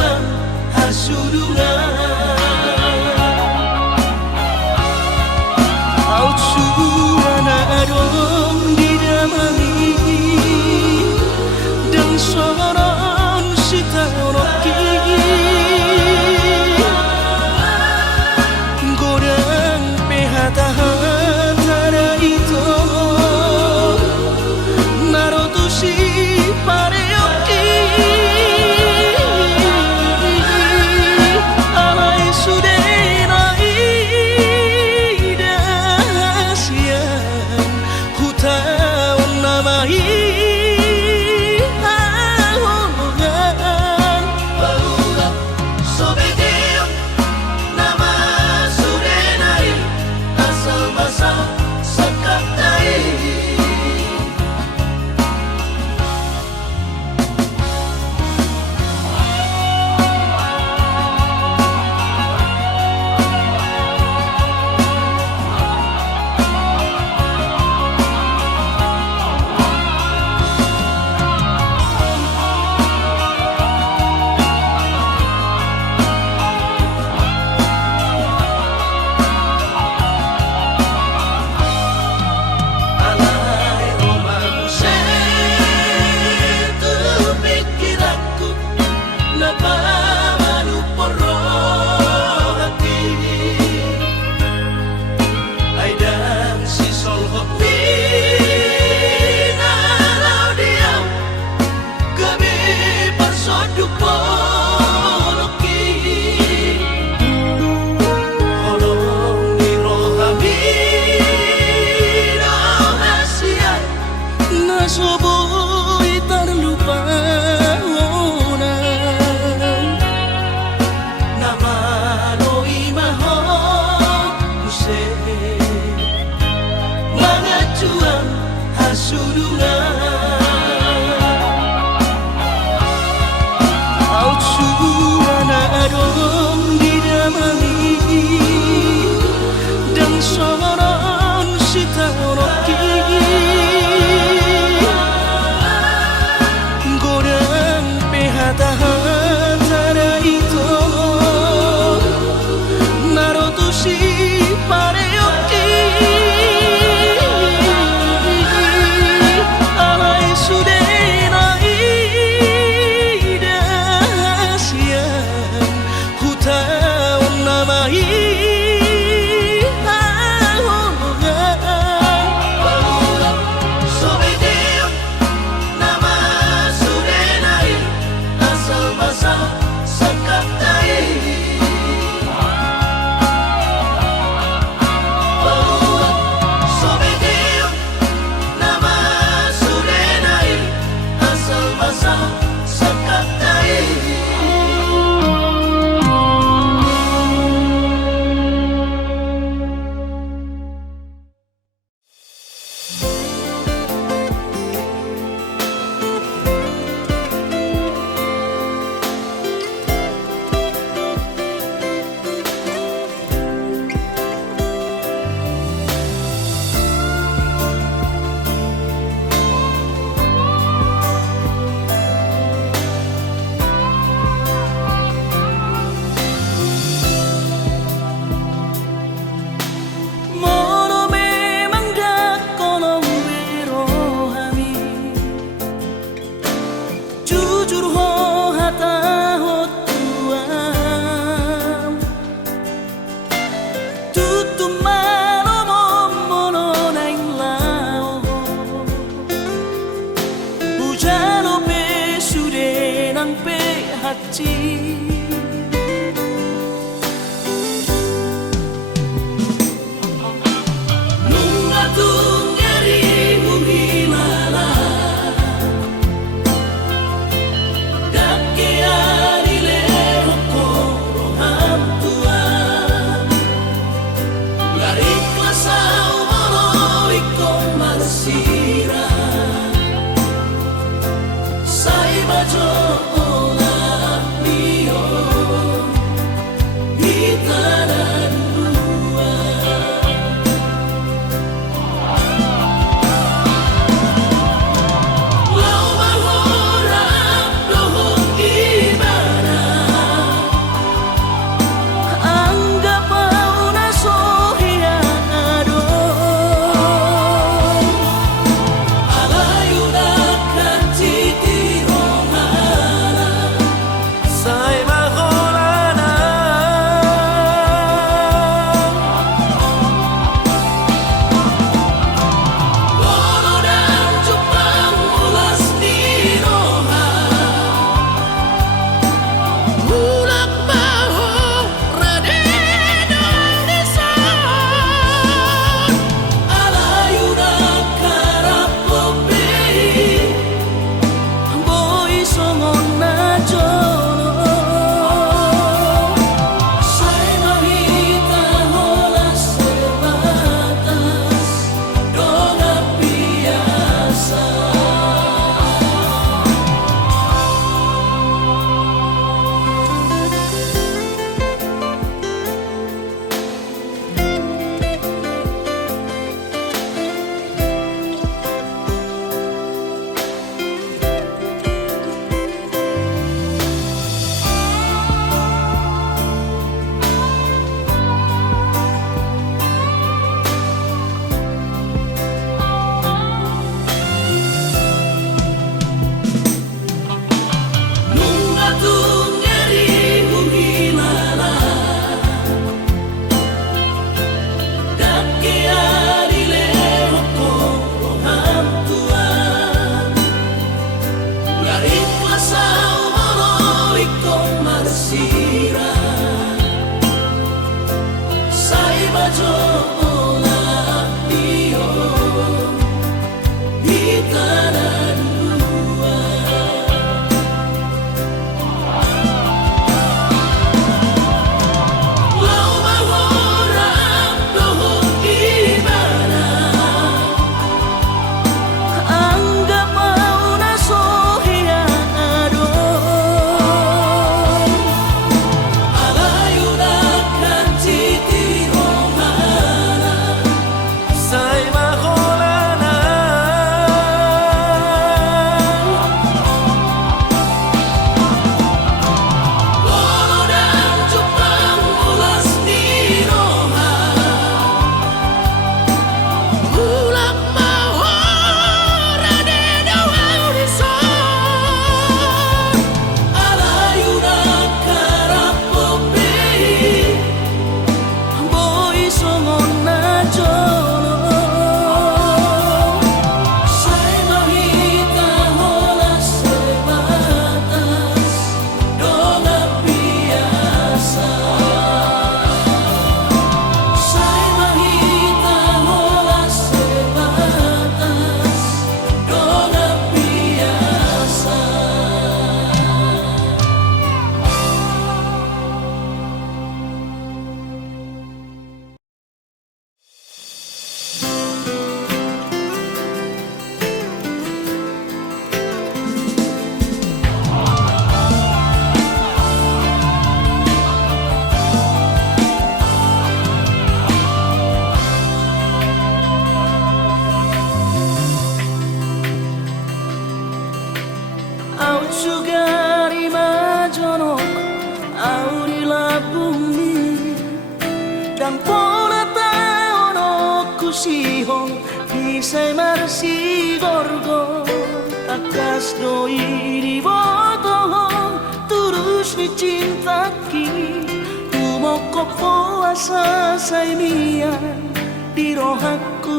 Tuhan hasurungan Au curana adong di damani Dan soron sita roki Gorang pehata-hata itu Narotusi pareoki Alai sudena idasian Hutaun namai ahongan Barulah sobedeon nama sudenai Asal basa sekaptai Nasoboy tarlupaonan Namano'y mahal Muse Mga Tuhan hasurungan Au curana adong di damani Dan soron sita roki Hata-hata itu Narotusi pareoki Alai sudena idasian Hutaun namai ahongan Barulah sobedeon nama sudenai Asal basa sekaptai Barulah sobedeon nama sudenai Asal basa sekaptai Sai bajo olah mio dicintaki umoko puasa saimian di rohaku.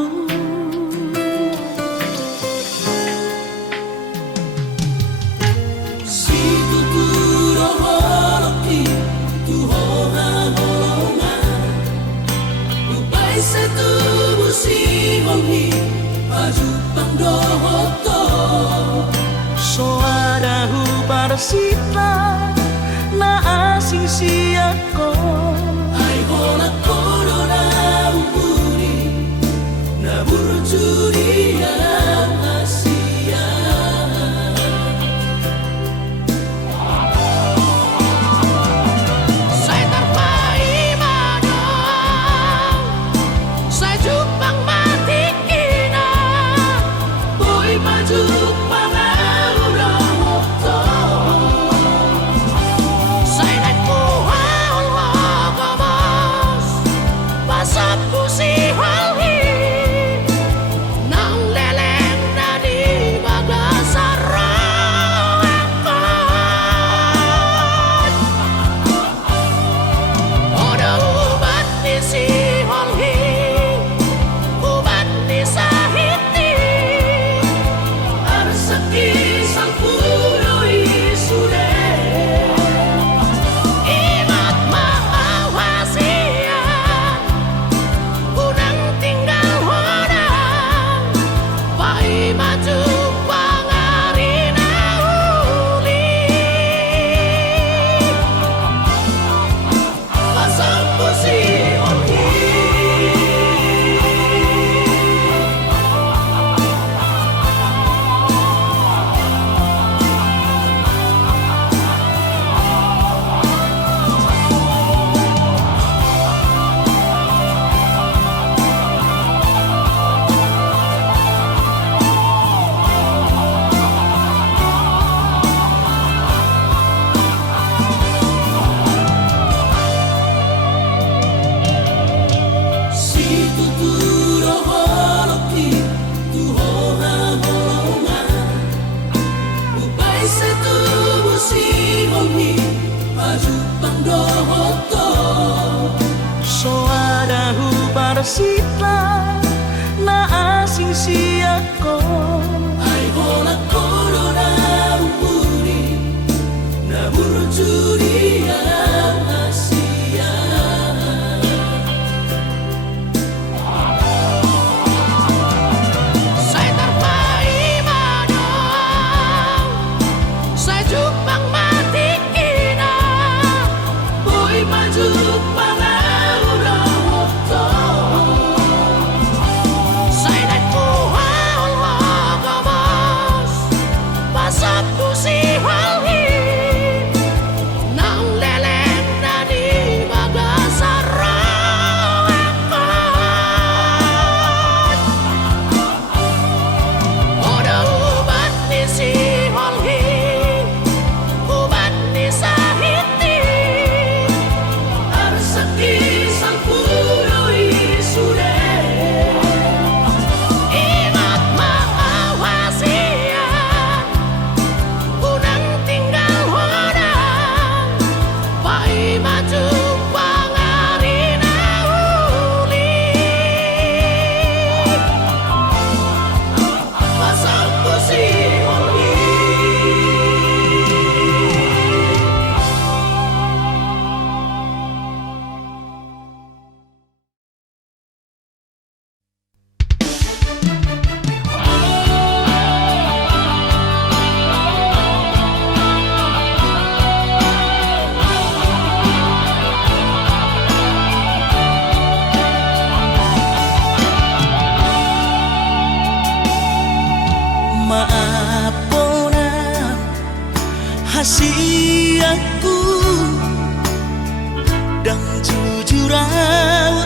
Si tuturo holoki tu hoha holongan upai setubu si hongi baju pangdohoto soadahu parsita na asing siyako ay hola corona umuri na burjuri ang Asia. Saya terpaimano saya jupang matikina boy maju sita na asing siyako ay hola corona umuri na burjuri ang Asia. Saya terpaimano saya jupang matikina boy maju hasiaku dan jujur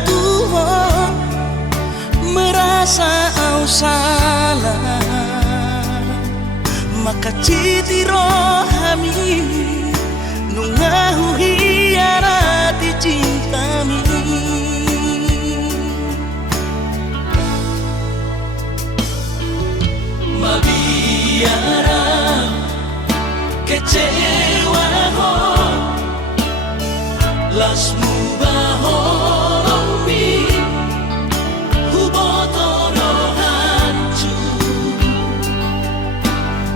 Tuhan merasa au salah maka citi rohami nungahu hiarati cintami mabiara kecewa ho Lasmu bahorongmi Hubotoro hancur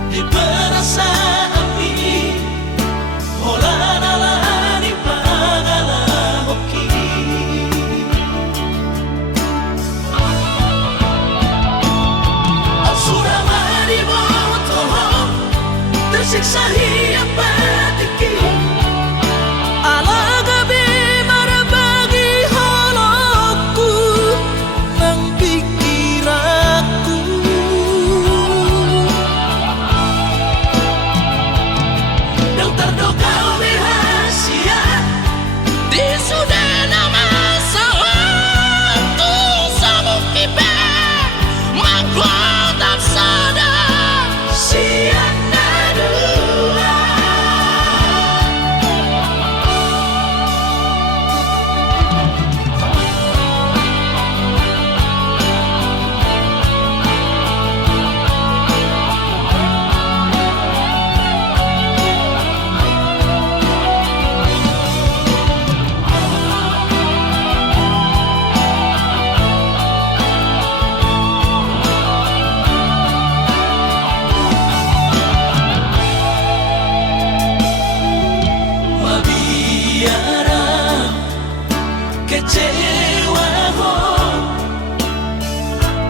Di perasaan mi Holanala di pagala hoki Absurama di botoho Tersiksa hiang patiki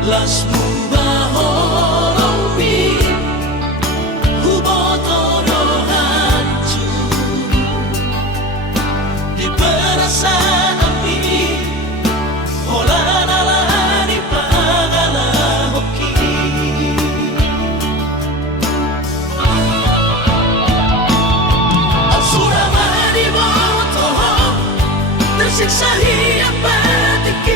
Lasmu bahorongmi Hubotoro hancur Di perasaan mi Holanala di pagala hoki Absurama di botoho Tersiksa hiang patiki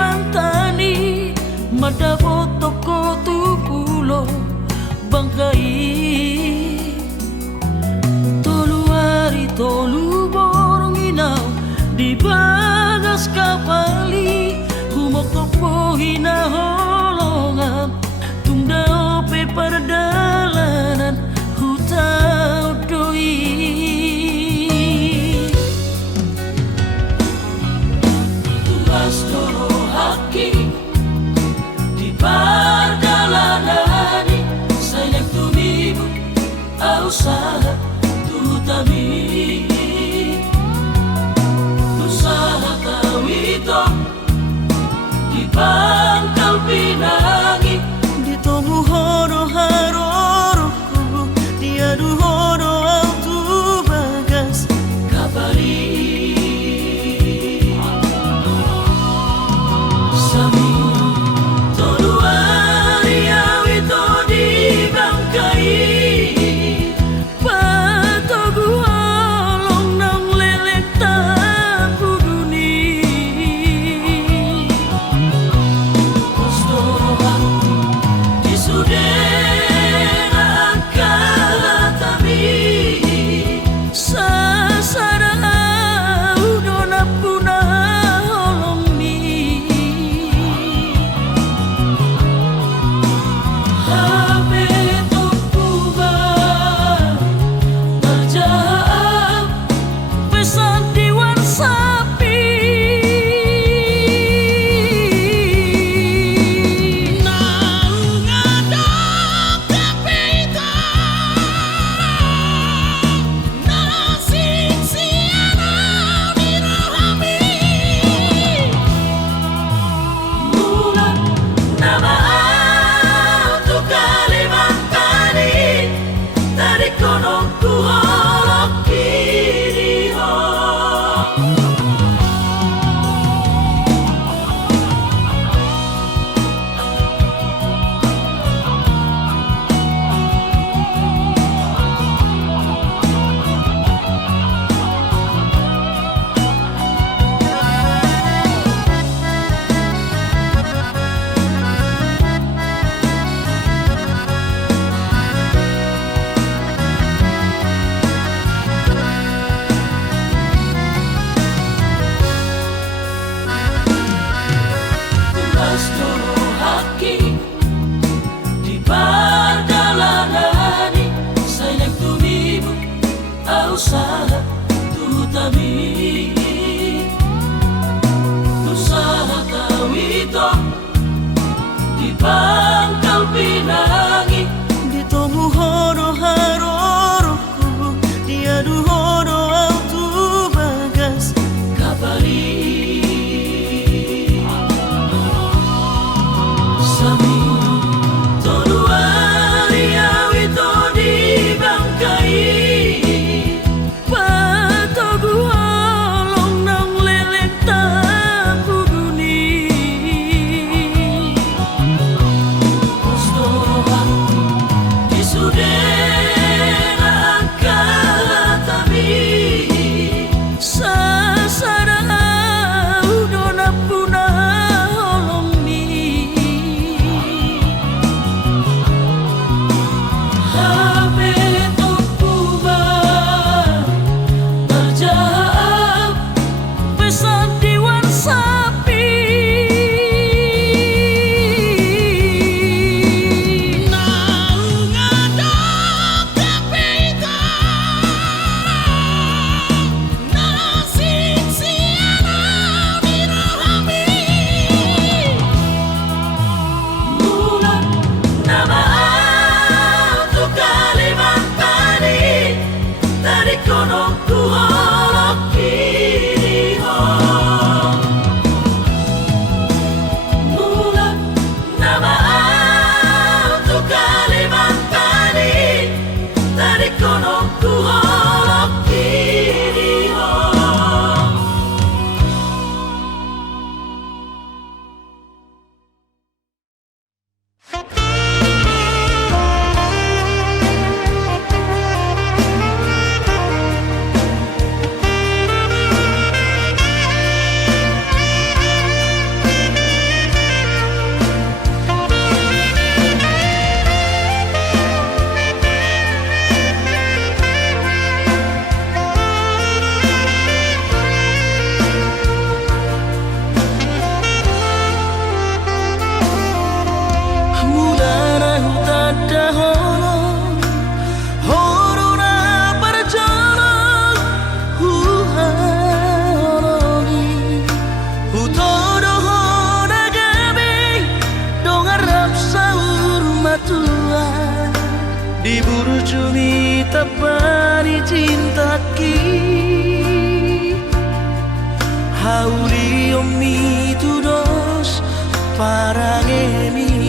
Kalimantani mada toko tupulo bangkai tolu hari tolu borong inau di bagas kapali humok topo hina holongan tunda ope perdalanan hutau doi Astoro haki di perjalanan sayang tumibu usaha tutami usaha tawito di pangkal pinangi di tomu horo haroroku diadu horo autu bagas kabari Patogu halak kiriho. Di perjalanani sayang tumimu usaha tutami usaha tawito di pangkal pinangi di tomu horo haroroku diadu horo autu bagas kabali sami Diburu cumi tapani cintaki Hauri omi tudos parangemi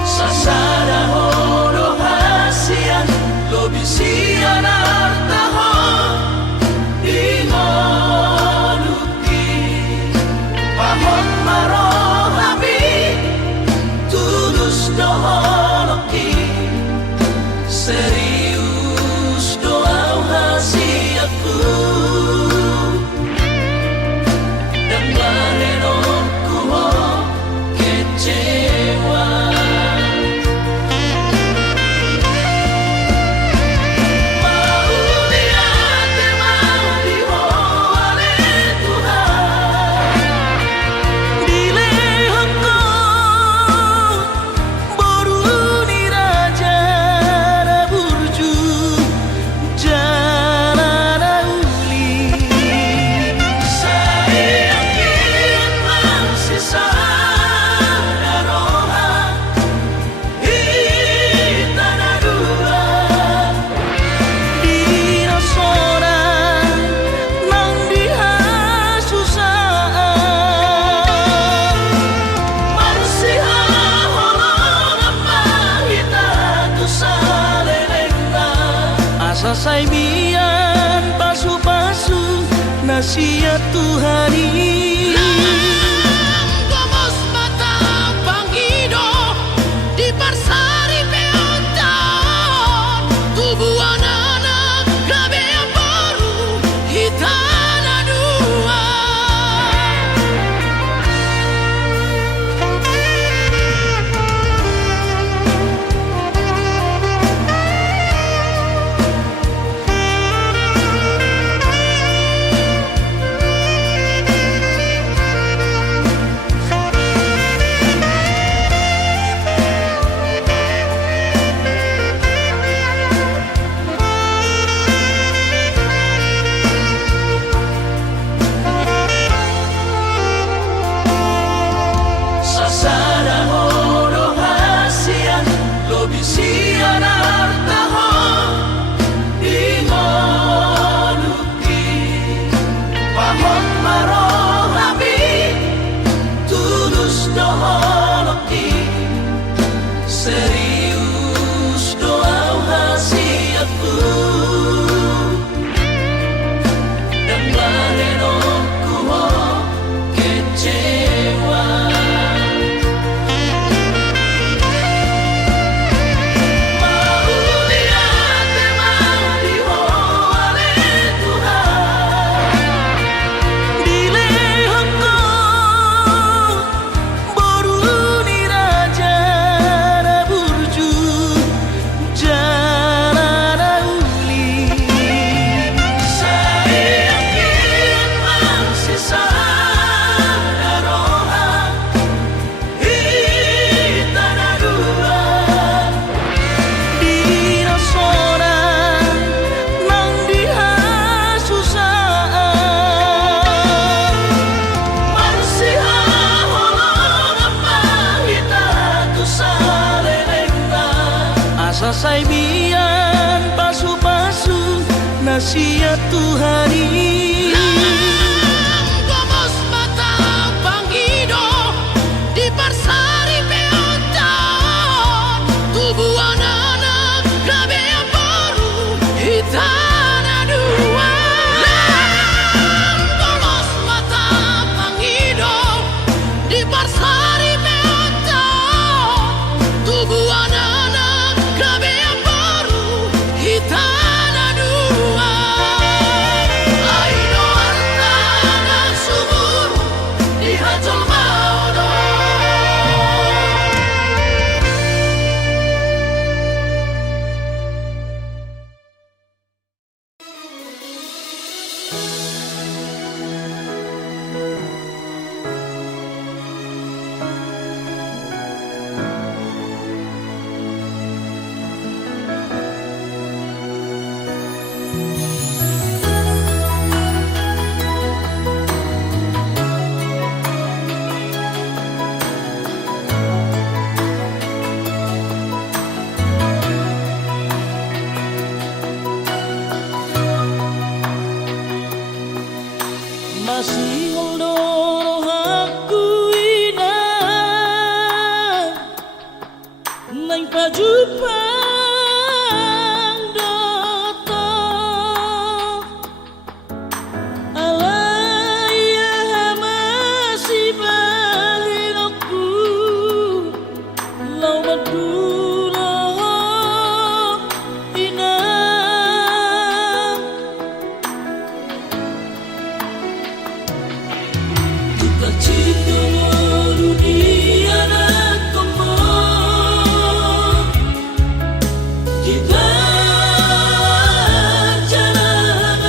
Sasada horo hasian lobisian artaho Ihonuki pahon maro doholoki serius doa hasiatku dan barenonku kecewa mau lihat mau diwale Tuhan Dile hangko boru Asasay miyan pasu-pasu nasihat Tuhani Gomos mata panggido di parsari peontaon tubuh anak grabe yang baru hitana dua serius doa hasiatku dan barenokku kecewa mau lihat mau diwale Tuhan di lehongko boru ni raja Asasay miyan pasu-pasu nasihat Tuhani Gomos mata panggido di parsari peontaon tubuh anak grabe yang baru hitana dua Gomos mata panggido di parsari peontaon tubuh anak grabe yang baru hitana dua Aino antara subur di hajol maudo masih ngoldoro aku ina nang pajupang doto alaya masih bahinokku lau maduro ina Cita dunia dan kemau kita jalan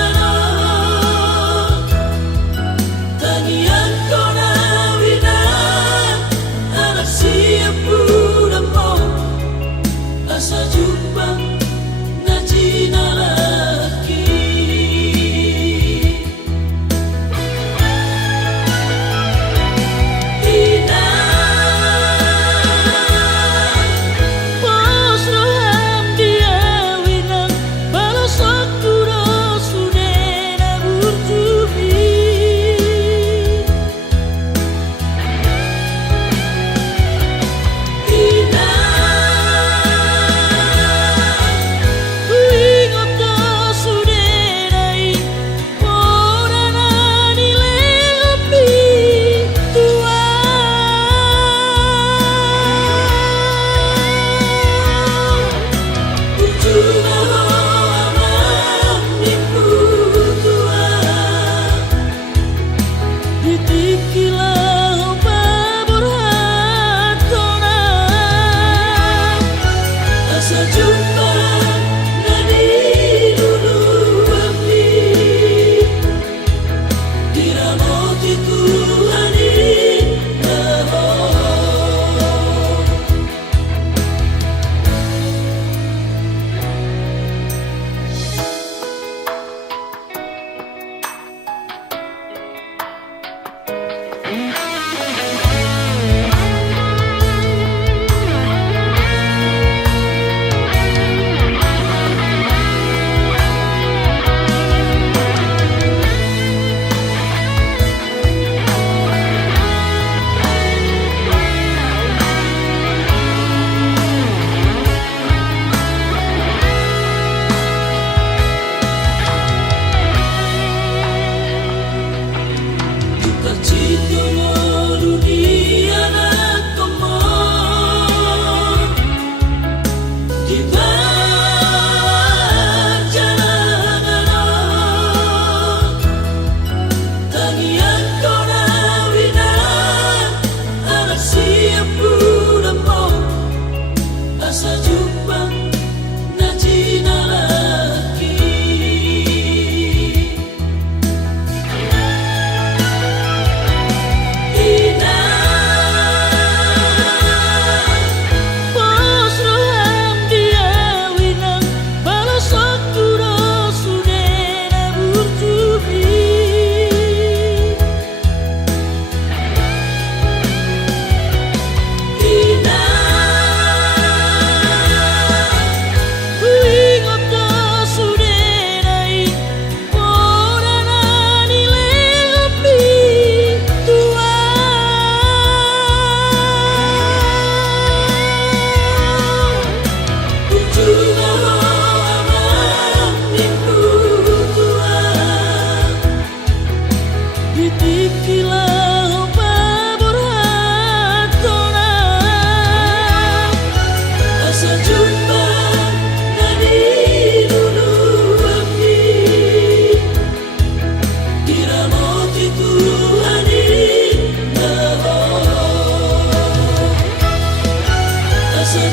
tanian kau nawina anak siap bulan mau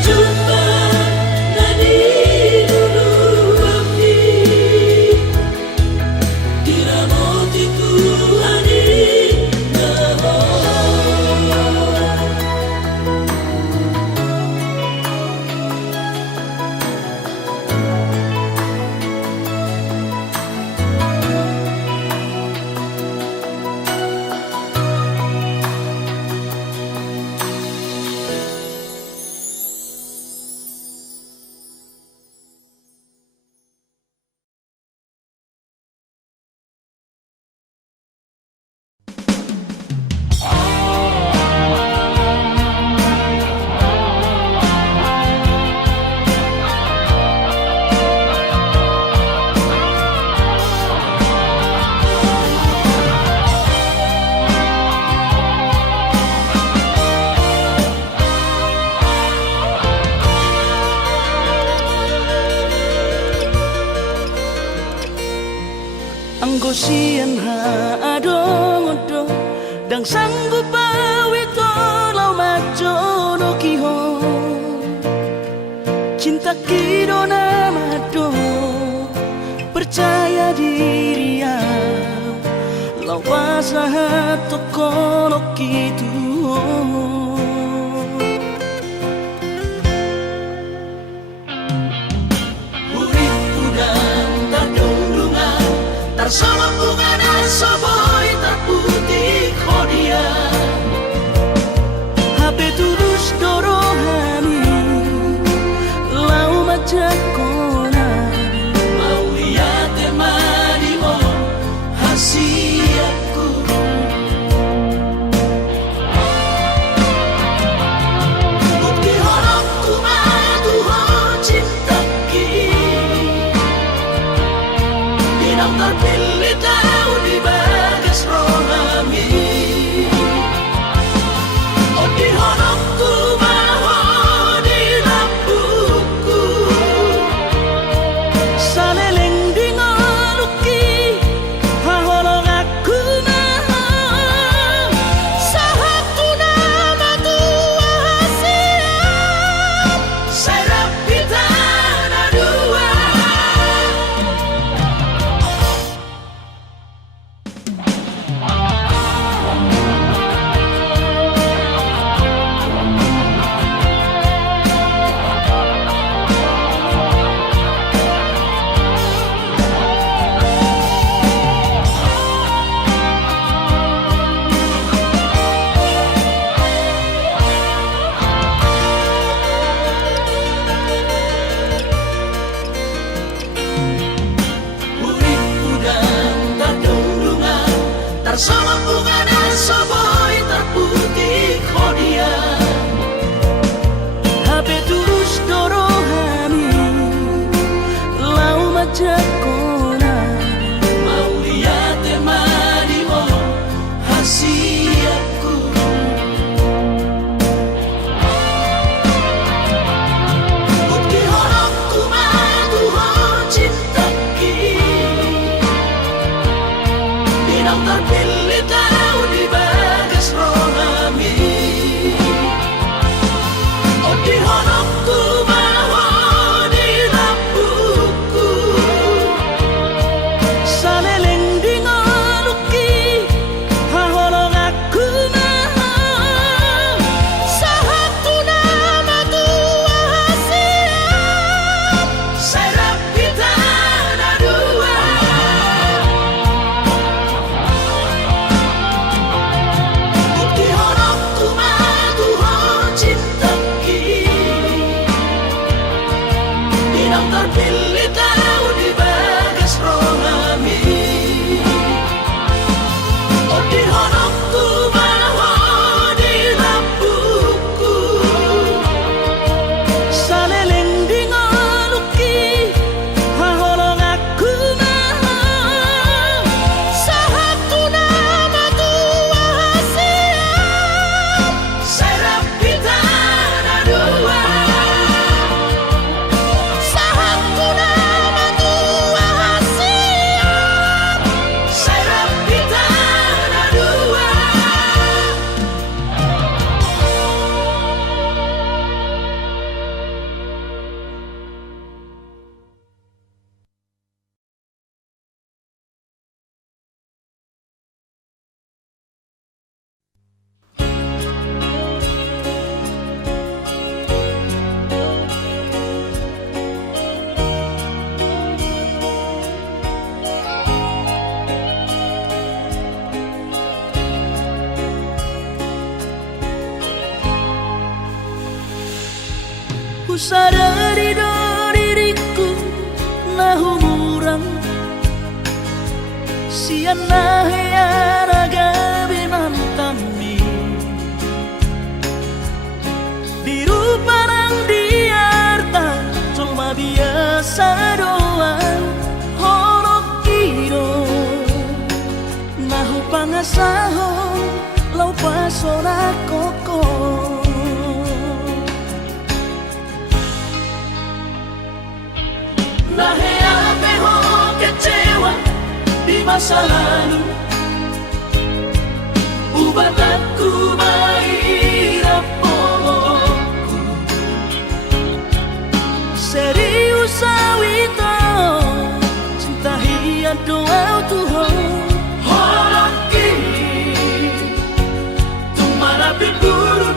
jumpa nadi dulu abdi diramotiku hari Anggosian ha adong odo dang sanggup awito lau maco no kiho cinta kido namado percaya diri ya lau pasaha toko no kitu Bersama bunga dan soboy tak putih kodia HP tulus dorohani lau majak kona mau lihat temani mo hasiatku bukti horokku madu ho cinta Dinang terpilih tahu di bagas rohami Oh di honokku maho di lampuku saleleng di ngoluki haholong aku maho Sahatu nama tua hasiat Serap kita dua Bersama bunga dan soboy terputih kodia HP tulus dorohani lau majak kona mau lihat temani mo hasiatku bukti horokku madu ho cinta Dinang terpilih tahu di bagas rohami Oh di honokku maho di lampuku saleleng di ngoluki haholong aku maho Sahatu nama tua hasiat Serap kita dua Bukti honokku madu ho cinta Dinang terpilih tahu di bagas rohami Oh di honokku maho di lampuku saleleng di ngoluki haholong aku maho Sahatu nama tua hasiat Serap kita dua Sahatu nama tua Ku sadari do diriku na humurang siana hea gabi mantami biru parang diarta cuma biasa doang horok kiro nahu pangasaho lau pasora koko Nahea peho kecewa di masa lalu Ubat aku mahirap pomoku serius awito cinta hian doa Tuhan Horoki Tumara pipurun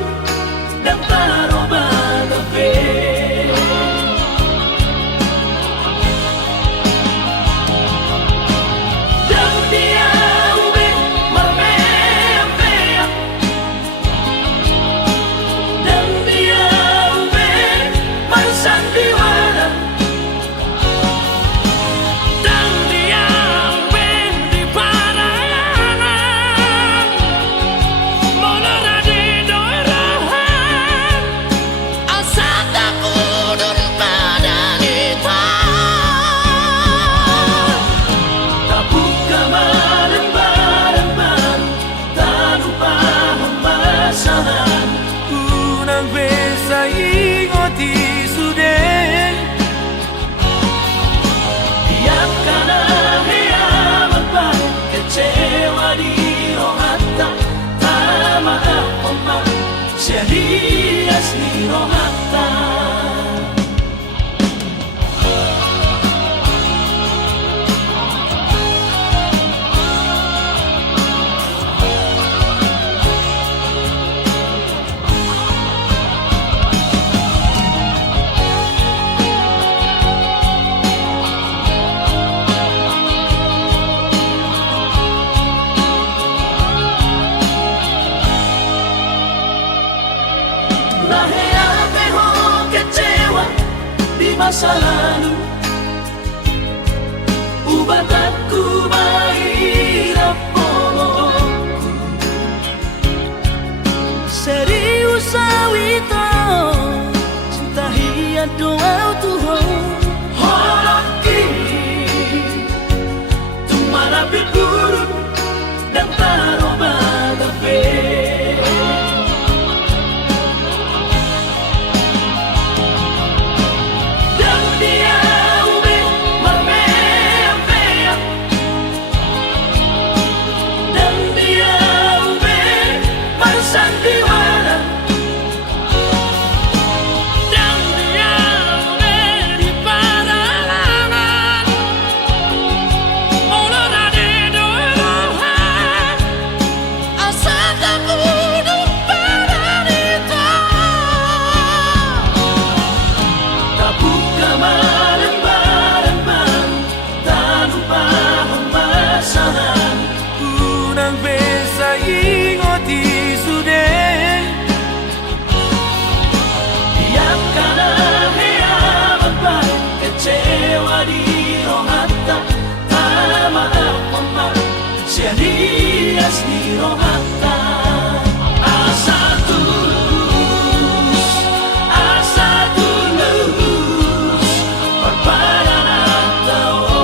dan taroba tepe Serias ni rohata Nahea peho kecewa di masa lalu Ubat aku mahirap pomoku serius awito cinta hian doa Tuhan Horoki Tumara pipurun dan taroba tepe Serias ni rohata Asa tulus Perpadangan tao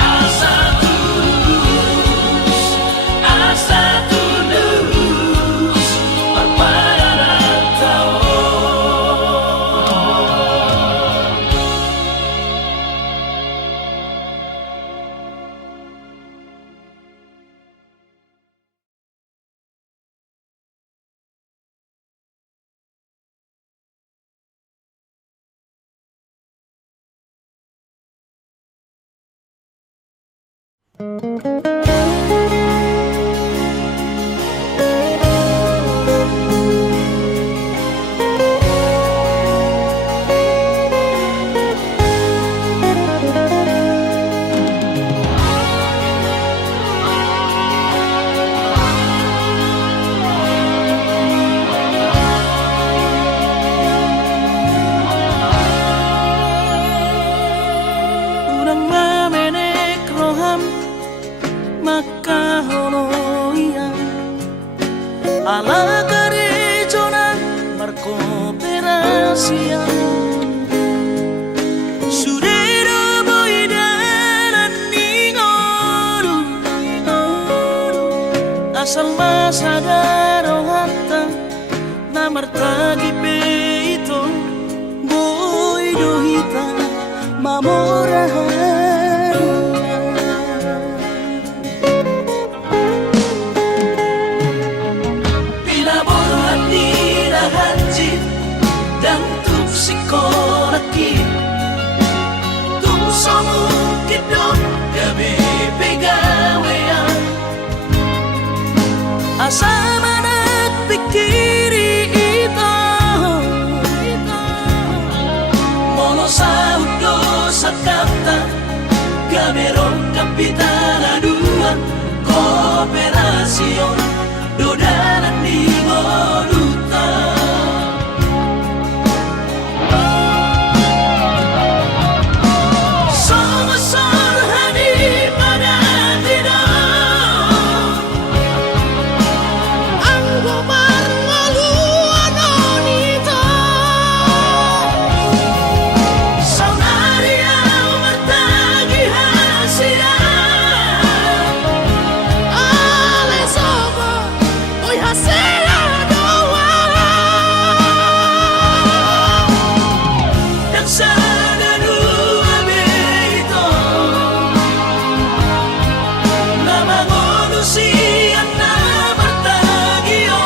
Asa tulus Perpadangan tao siang Surero boidaran ningoru Asal masadaro hatta Namartagi peito Boido hita mamorahan Pinaborhat ni Rahanjit Dan tuk sikolaki Tuk somukit dong Gabi pegawean Asa manak pikiri ito Mono sa udo sa kapta Gamerong kapitana dua Kooperasyon Dodanan di Moruta Somasor hani pada tidak Ang gumar ngaluan onito Saunaria matagi hasia Ale sobo Oy hasia doa Dan sana dua beito Nama manusia na bertagion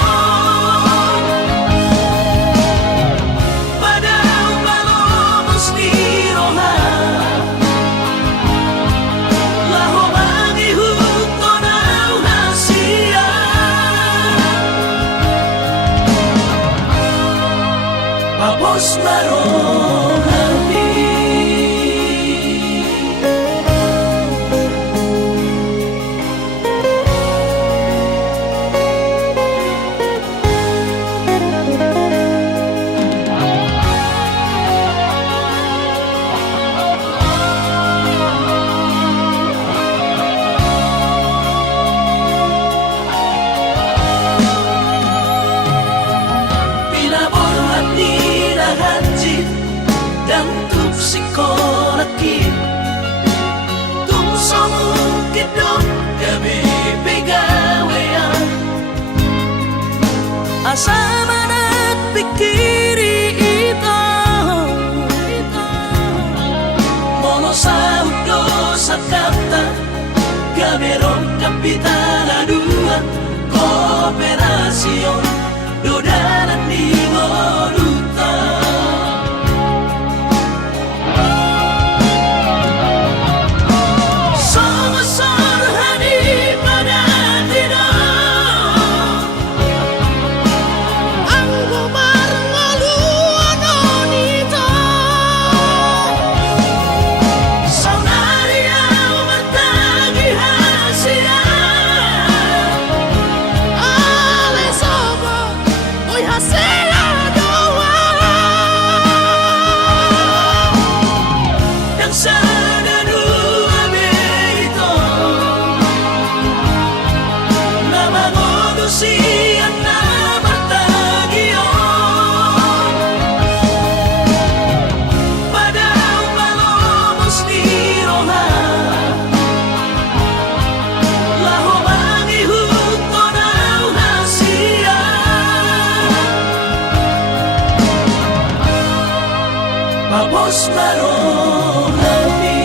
Padahal malomos ni roha Laho mangihut ko na hasia Papos marohani Pinaborhat ni Rahanjit Dan tuk sikolaki Tuk somukit dong Gabi pegawean Asa manak pikiri ito Mono sa udo sa kapta Gamerong kapitana dua Kooperasyon Dodanan di Moruta Somasor hani pada tidak Ang gumar ngaluan onito Saunaria matagi hasia Ale sobo Oy hasia doa Dan sana dua beito Nama manusia na bertagion Padahal malomos ni roha Laho mangihut ko na hasia Papos marohani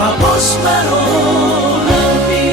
Papos marohani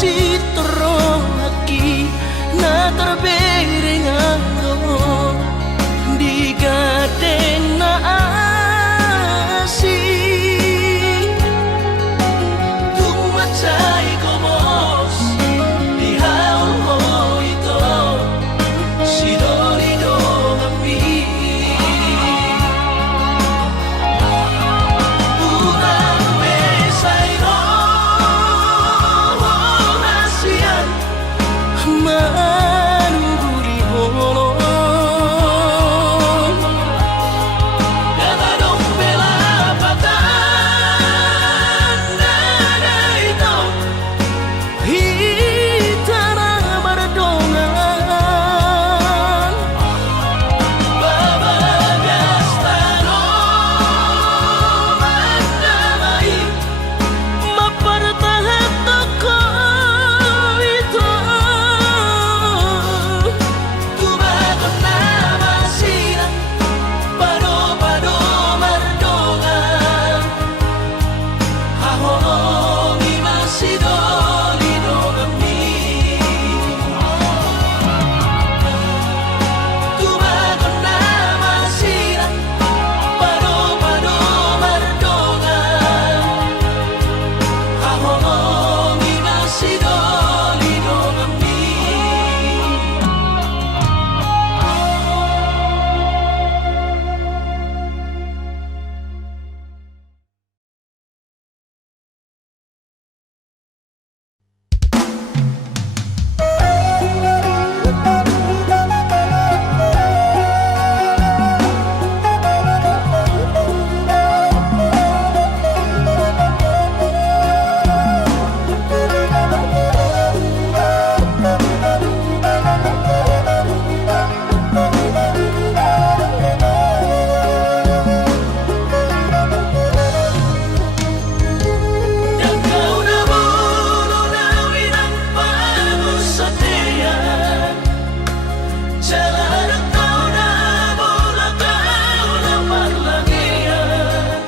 citro lagi na terbering aro di gadeng na asih tumacay komos di haul ito si Dorido kami pulang besayro nasian manuguri holong Dadadong pelapatan nada ito hitana bardongan babagas tanong mandamay mapartahat ako ito tumagot na masira pado-pado mardongan hahongi masidolido kami tumagot na masira pado-pado mardongan hahongi masidolido kami Dan kau nabuno nawin ang pag-usateyan Jalan ang kau nabula kau na parlagian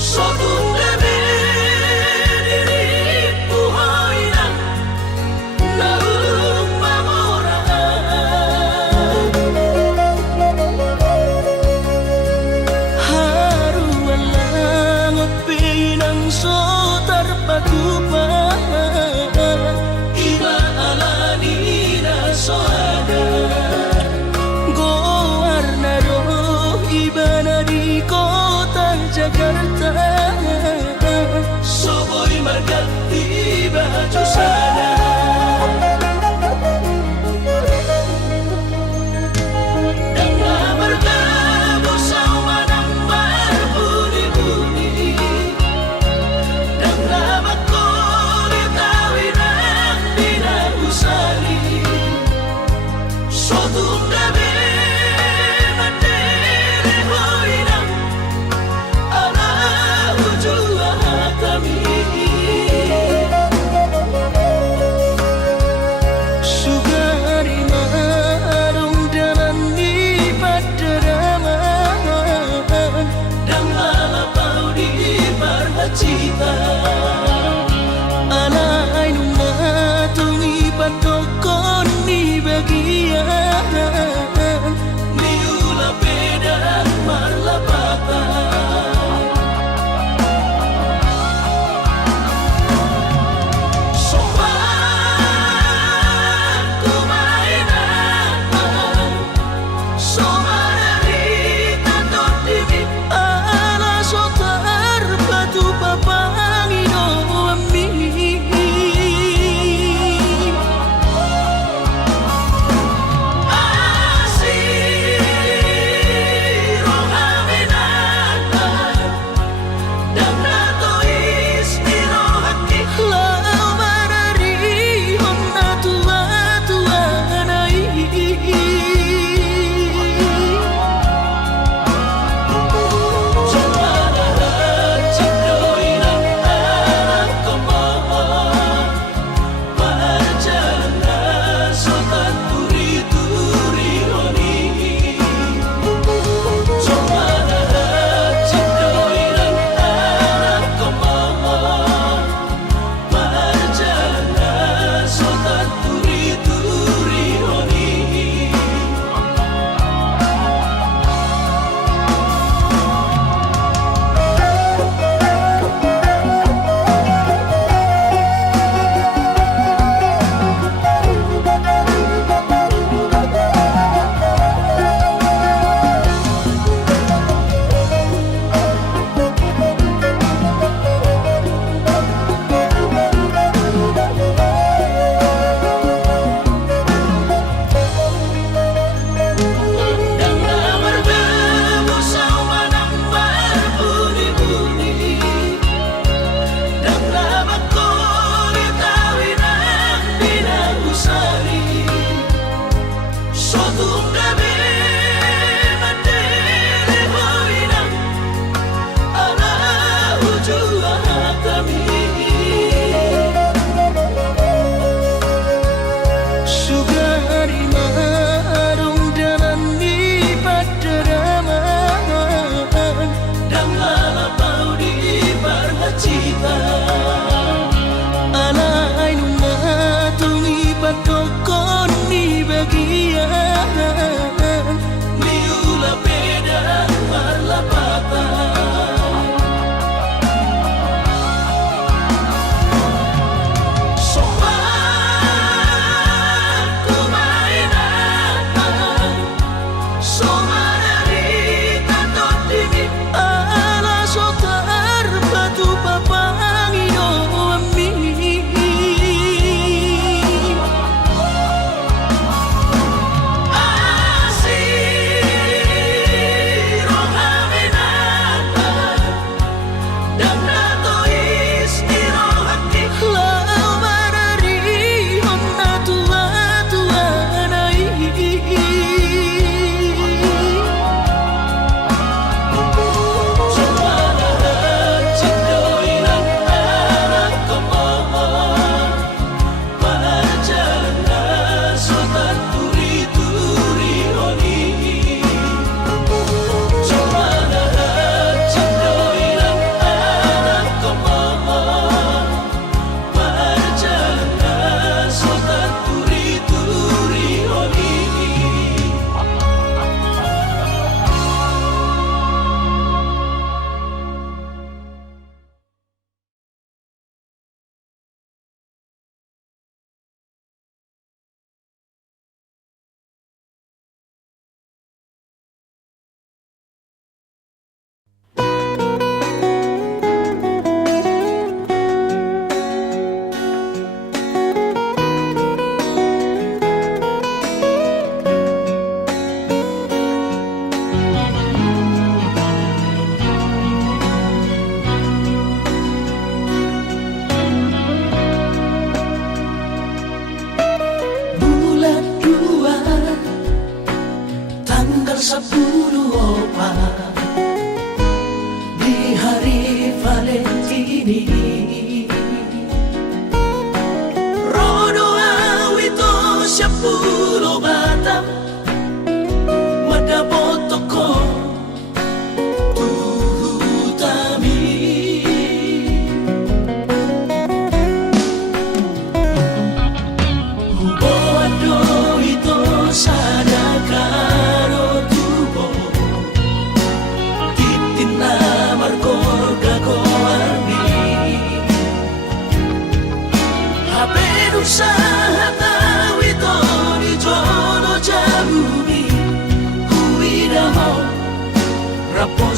Sotong gabi diripuhoy na naulong mamurahan Haruan lang at pinangsotar pagupaan Inaalani na soada Gowarnaro iba na di kota Jakarta Soboy margati baju sana Dan berlabuh sama nang berbunyi-bunyi Dan lama kau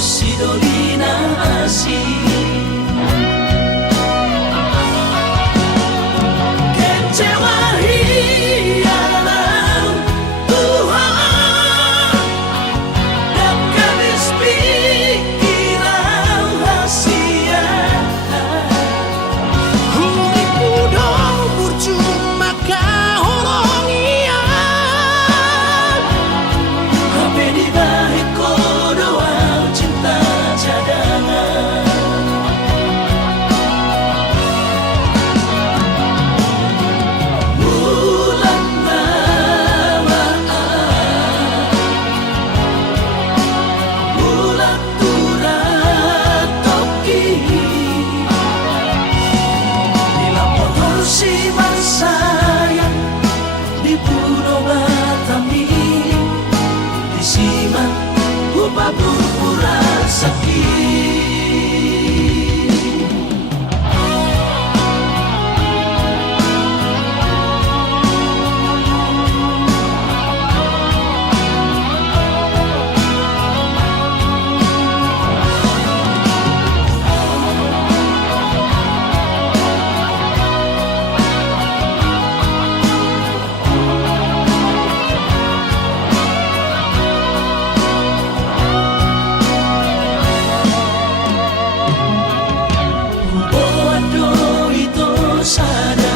Sidolina asih kecewa hilang Tuhan dan kabis pikiran rahasia Huri pudong percuma kahorong iya Hape di balik kodoang cinta cadangan Bulan namaan Bulan turat toki Dilampau si mansayang Di pulau Batami Di siman Upa purpura sakit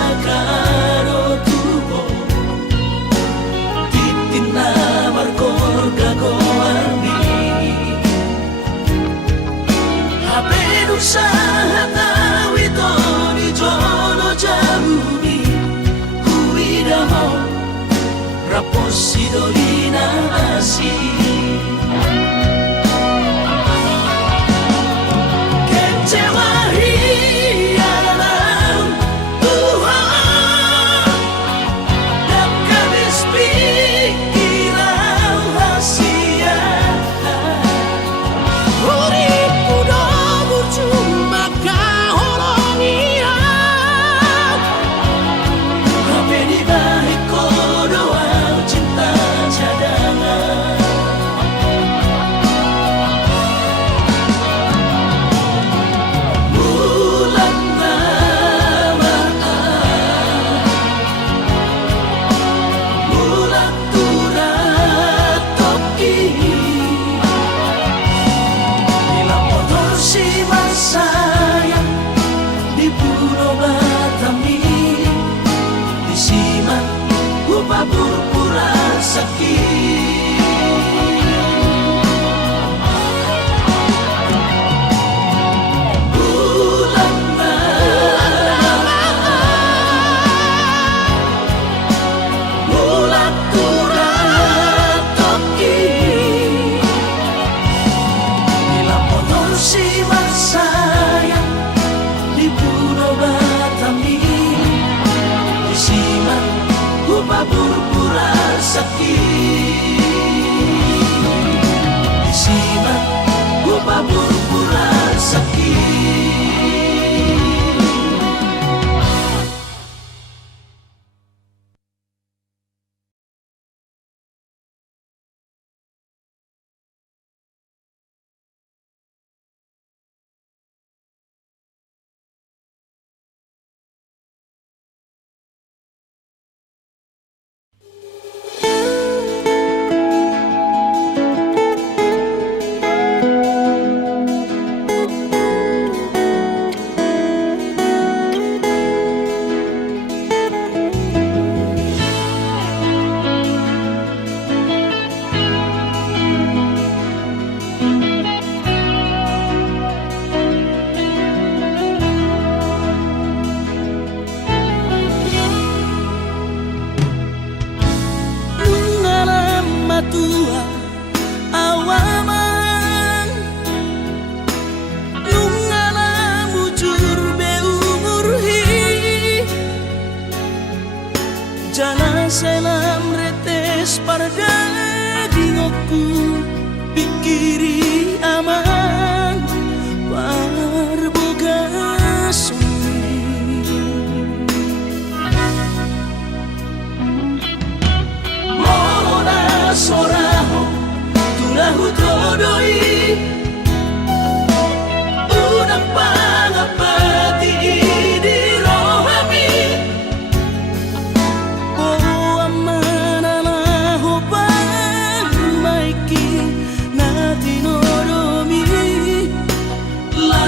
sadakaro tubo titina markor gagoarni hape usaha tawito di jono jamuni kuidaho rapos sidolina asih kecewa hilang Tuhan dan kabis pikiran rahasia Urip udah bercuma kahorong iya Hape di balik kodoang cinta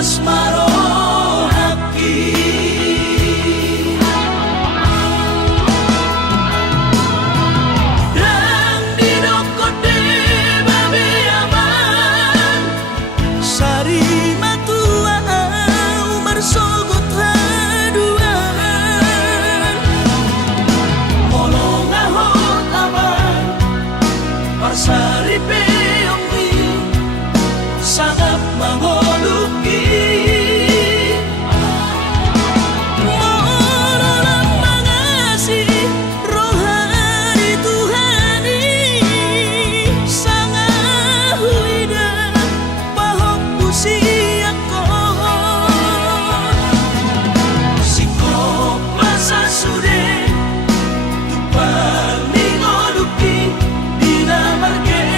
lasmaro haki dan didokote babe aman Sari matua bersogot haduan molong ahot aman parsari peongwi sangat mangoluki Morolang mangasi rohani Tuhani Sangat huida pahok pusiako sikop masa sude tupal mingoluki dina margeleni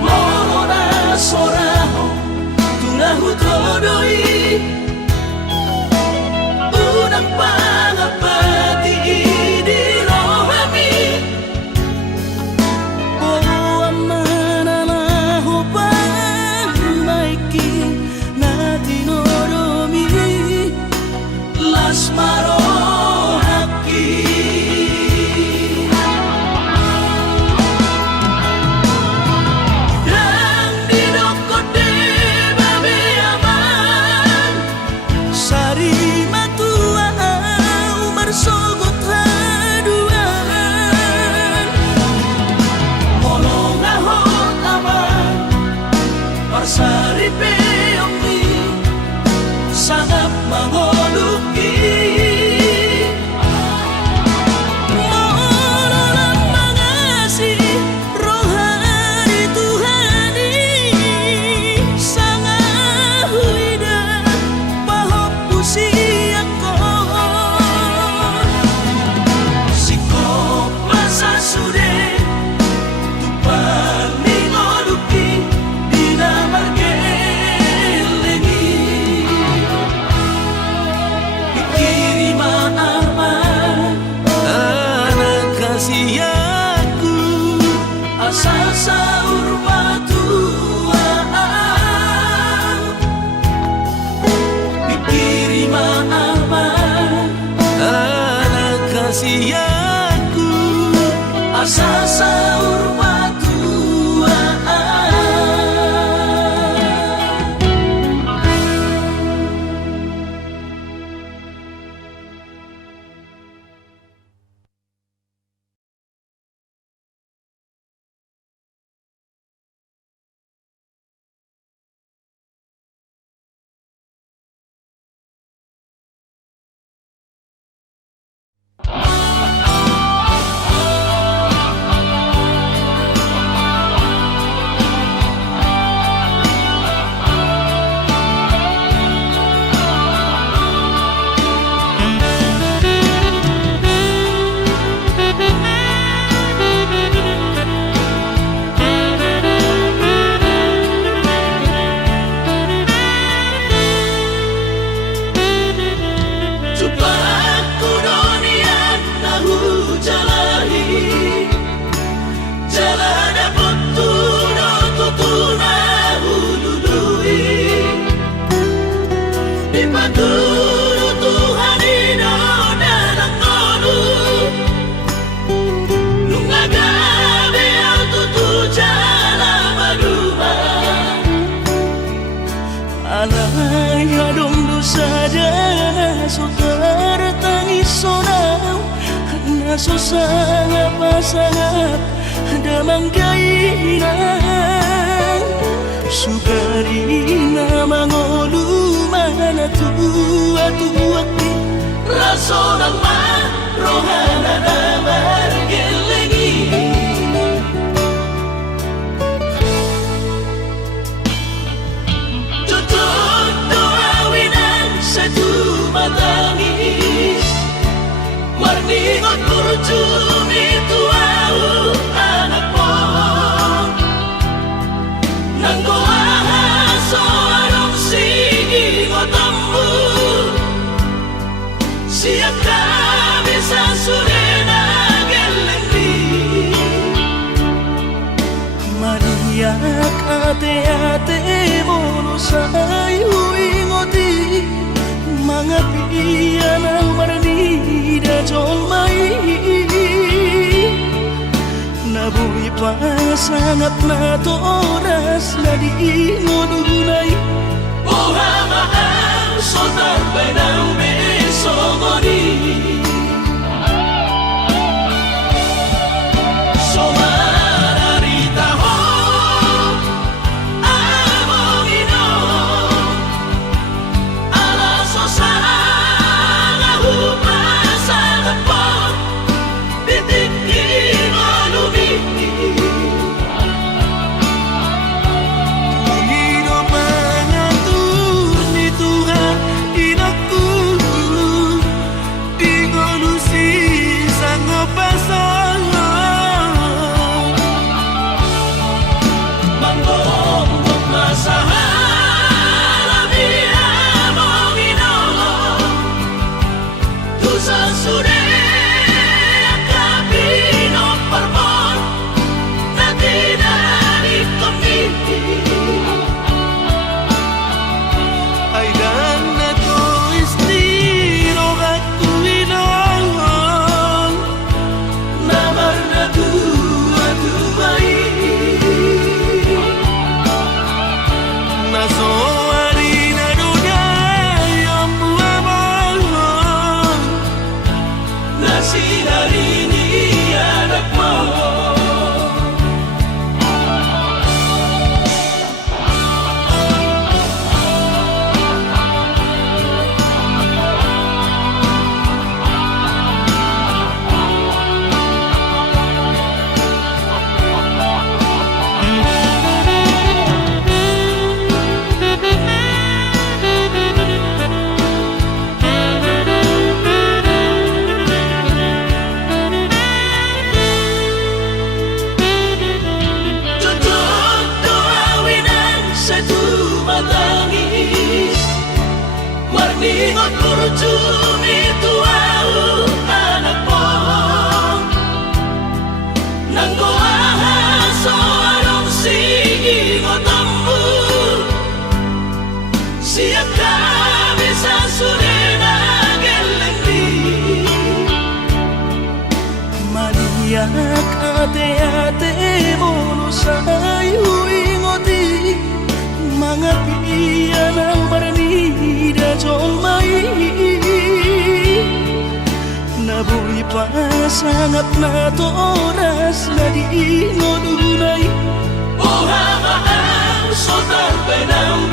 Morona soraho tulahu todoi unang pangapati di rohami Oh amanana hopang maiki natinoromi lasmaro haki dan didokote babe aman Sari matua bersogot haduan molong ahot aman parsari peongwi sangat mangoluki Morolang mangasi rohani Tuhani Sangat huida pahok pusiako sikop masa sude tupal mingoluki dina margeleni ikirima aman Anak kasihku asal saur batuaan ikirima aman Anak kasihku asal saur batuaan Coba aku donian tahu jalahi jalan dapat tutuna hulului di paturu Tuhan ino dalam kolu lungaga beal tutu jalan maduma Alay adong dosa dana sotar tangis sonau Nasusang pasangap damang kainan Sugarina mangolu mana tua raso ng rohana na margelengi kurjumi tuau anak mo nanggoaha soarong sigi ngotambu siap kami sasurena gelengdi Mariak ate-ate mono sayu ingoti mga piyan ang maranida jong mai nabuhi pa sangat na to oras na di ngununay buha mahal sotar benang besomoni Ningot kurjumi tuau anak mo nanggoaha soarong sigi ngotambu siap kami sasurena gelengdi Mariak ate-ate mono sayu ingoti mga piyan ang maranida jong mai nabuhi pa sangat na to oras na di ngununay buha mahal sotar benang